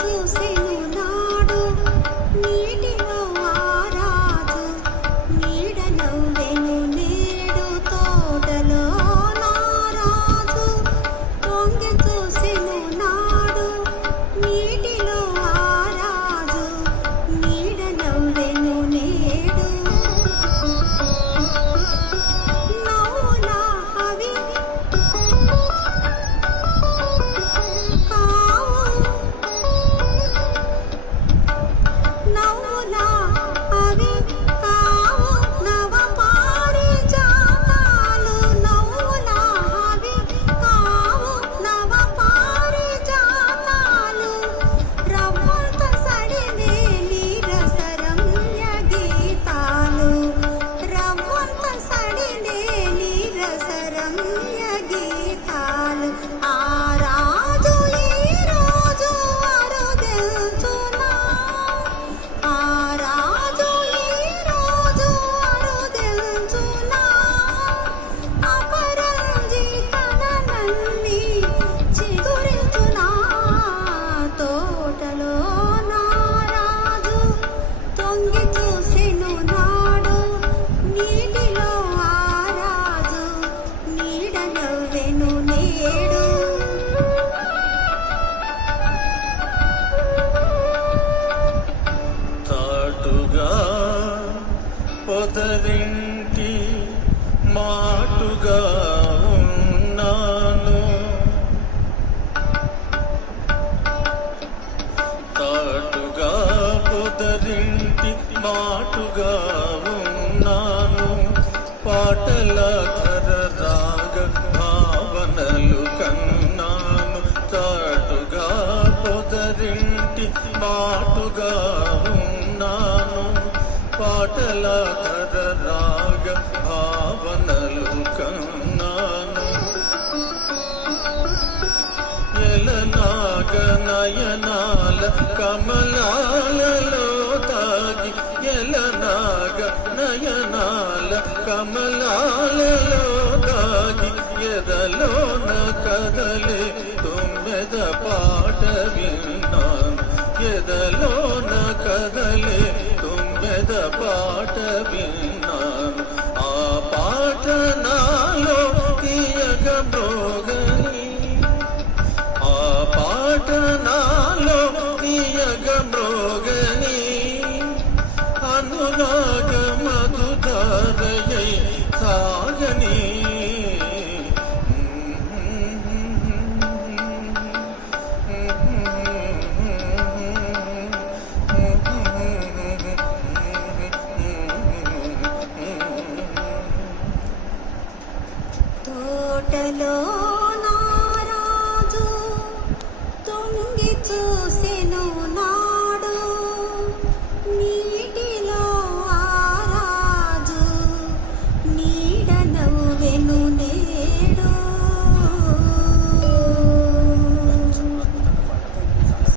చూసెను నాడు నీటిలో ఆరాజు నీడ నవ్వెను నేడు తోటలో నారాజు తొంగి చూసెను నాడు నీటిలో ఆరాజు నీడ నవ్వెను నేడు నవ్వులా అవి నవ్వులా అవి కావు నవ పారిజాతాలు నవ్వులా అవి కావు నవ పారిజాతాలు రవ్వంత సడినే నీరసరమ్య గీతాలు రవ్వంత సడినే నీరసరమ్య గీతాలు ఆ రాజు ఈ రోజు అరుదెల్చునా ఆ రాజు ఈ రోజు అరుదెల్చునా అపరంజితనన్నీ చిగురించునా తోటలో నారాజు తొంగి చూసెను నాడు నీటిలో ఆరాజు నీడ నవ్వెను నేడు తాటుగా పొదరింటి మాటుగా ఉన్నాను తాటుగా పొదరింటి మాటుగా ఉన్నాను పాటల ధర రాగ భావనలు కన్నాను తాటుగా పొదరింటి మాటుగా ఉన్నాను పాటల ధర రాగ భావనలు కన్నాను ఎలనాగ నయనాల కమలాలలో తాగి ఎలనాగ నయనాల కమలాలలో తాగి ఎదలోన కదలే తుమ్మెద పాట విన్నాను ఎదలోన కదలే తుమ్మెద పాట విన్నాను ఆ పాట నాలో తీయగ మ్రోగని ఆ పాట నాలో తీయగ మ్రోగని అనురాగ మధుధారయై సాగని తోటలో